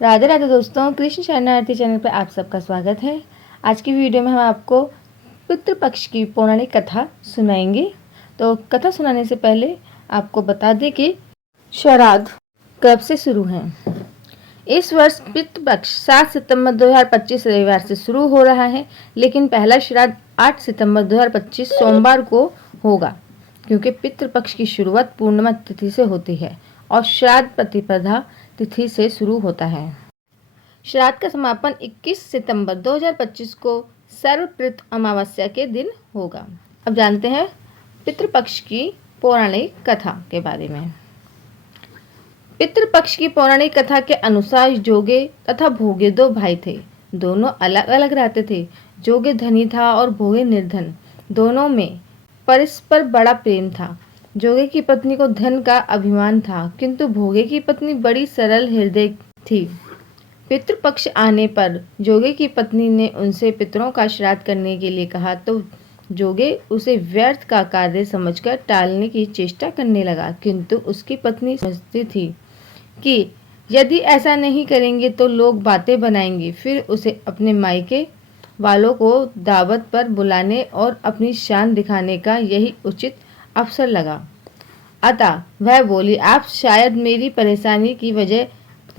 राधे राधे दोस्तों, कृष्ण शरणार्थी चैनल पर आप सबका स्वागत है। आज की वीडियो में हम आपको पितृपक्ष की पौराणिक कथा सुनाएंगे। तो कथा सुनाने से पहले आपको बता दें कि श्राद्ध कब से शुरू है। इस वर्ष पितृपक्ष 7 सितंबर 2025 रविवार से शुरू हो रहा है, लेकिन पहला श्राद्ध 8 सितंबर 2025 सोमवार को होगा, क्योंकि पितृपक्ष की शुरुआत पूर्णिमा तिथि से होती है और श्राद्ध प्रतिपदा तिथि से शुरू होता है। श्राद्ध का समापन 21 सितंबर 2025 को सर्वप्रत अमावस्या के दिन होगा। अब जानते हैं पितृपक्ष की पौराणिक कथा के बारे में। पितृपक्ष की पौराणिक कथा के अनुसार जोगे तथा भोगे दो भाई थे। दोनों अलग अलग रहते थे। जोगे धनी था और भोगे निर्धन। दोनों में परस्पर बड़ा प्रेम था। जोगे की पत्नी को धन का अभिमान था, किंतु भोगे की पत्नी बड़ी सरल हृदय थी। पितृपक्ष आने पर जोगे की पत्नी ने उनसे पितरों का श्राद्ध करने के लिए कहा, तो जोगे उसे व्यर्थ का कार्य समझकर टालने की चेष्टा करने लगा, किंतु उसकी पत्नी समझती थी कि यदि ऐसा नहीं करेंगे तो लोग बातें बनाएंगे। फिर उसे अपने मायके वालों को दावत पर बुलाने और अपनी शान दिखाने का यही उचित अवसर लगा। अतः वह बोली, आप शायद मेरी परेशानी की वजह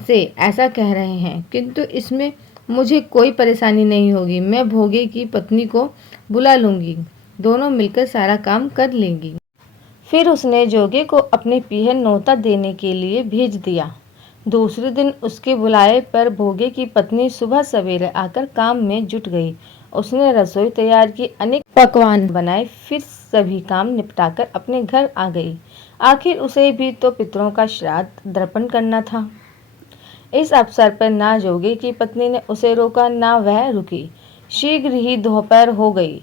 से ऐसा कह रहे हैं, किंतु इसमें मुझे कोई परेशानी नहीं होगी। मैं भोगे की पत्नी को बुला लूंगी, दोनों मिलकर सारा काम कर लेंगी। फिर उसने जोगे को अपने पीहर न्योता देने के लिए भेज दिया। दूसरे दिन उसके बुलाए पर भोगे की पत्नी सुबह सवेरे आकर काम में जुट गई। उसने रसोई तैयार की, अनेक पकवान बनाए, फिर सभी काम निपटाकर अपने घर आ गई। आखिर उसे भी तो पितरों का श्राद्ध तर्पण करना था। इस अवसर पर ना जोगे की पत्नी ने उसे रोका, ना वह रुकी। शीघ्र ही दोपहर हो गई।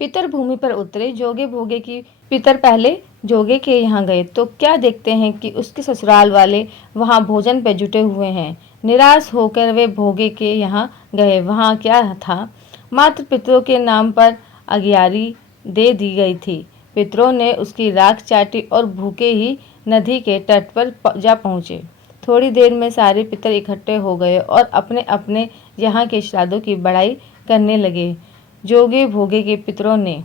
पितर भूमि पर उतरे। जोगे भोगे की पितर पहले जोगे के यहाँ गए तो क्या देखते हैं कि उसके ससुराल वाले वहाँ भोजन पे जुटे हुए हैं। निराश होकर वे भोगे के यहाँ गए। वहाँ क्या था, मात्र पितरों के नाम पर अगियारी दे दी गई थी। पितरों ने उसकी राख चाटी और भूखे ही नदी के तट पर जा पहुँचे। थोड़ी देर में सारे पितर इकट्ठे हो गए और अपने अपने यहाँ के श्राद्धों की बड़ाई करने लगे। जोगे भोगे के पितरों ने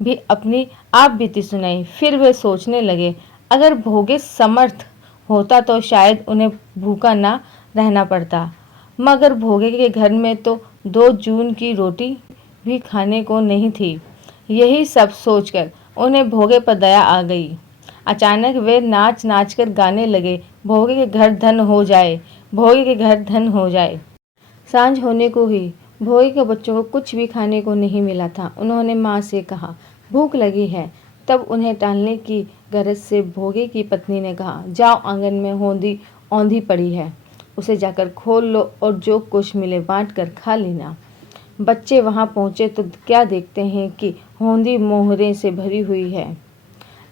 भी अपनी आप बीती सुनाई। फिर वे सोचने लगे, अगर भोगे समर्थ होता तो शायद उन्हें भूखा ना रहना पड़ता, मगर भोगे के घर में तो 2 जून की रोटी भी खाने को नहीं थी। यही सब सोचकर उन्हें भोगे पर दया आ गई। अचानक वे नाच नाच कर गाने लगे, भोगे के घर धन हो जाए, भोगे के घर धन हो जाए। सांझ होने को ही भोगे के बच्चों को कुछ भी खाने को नहीं मिला था। उन्होंने माँ से कहा, भूख लगी है। तब उन्हें टालने की गरज से भोगे की पत्नी ने कहा, जाओ आंगन में होंदी औंधी पड़ी है, उसे जाकर खोल लो और जो कुछ मिले बांट कर खा लेना। बच्चे वहाँ पहुँचे तो क्या देखते हैं कि होंदी मोहरे से भरी हुई है।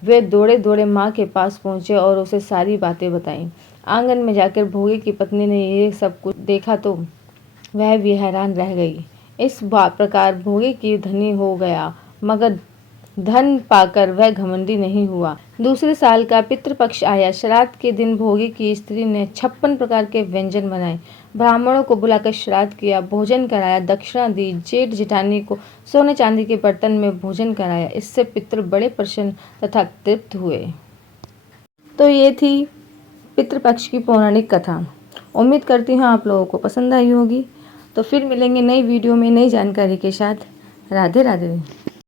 वे दौड़े दौड़े माँ के पास पहुँचे और उसे सारी बातें बताईं। आंगन में जाकर भोगे की पत्नी ने ये सब कुछ देखा तो वह भी हैरान रह गई। इस प्रकार भोगे की धनी हो गया, मगर धन पाकर वह घमंडी नहीं हुआ। दूसरे साल का पितृपक्ष आया। श्राद्ध के दिन भोगे की स्त्री ने 56 प्रकार के व्यंजन बनाए। ब्राह्मणों को बुलाकर श्राद्ध किया, भोजन कराया, दक्षिणा दी। जेठ जेठानी को सोने चांदी के बर्तन में भोजन कराया। इससे पितृ बड़े प्रसन्न तथा तृप्त हुए। तो ये थी पितृपक्ष की पौराणिक कथा। उम्मीद करती हूँ आप लोगों को पसंद आई होगी। तो फिर मिलेंगे नई वीडियो में नई जानकारी के साथ। राधे राधे।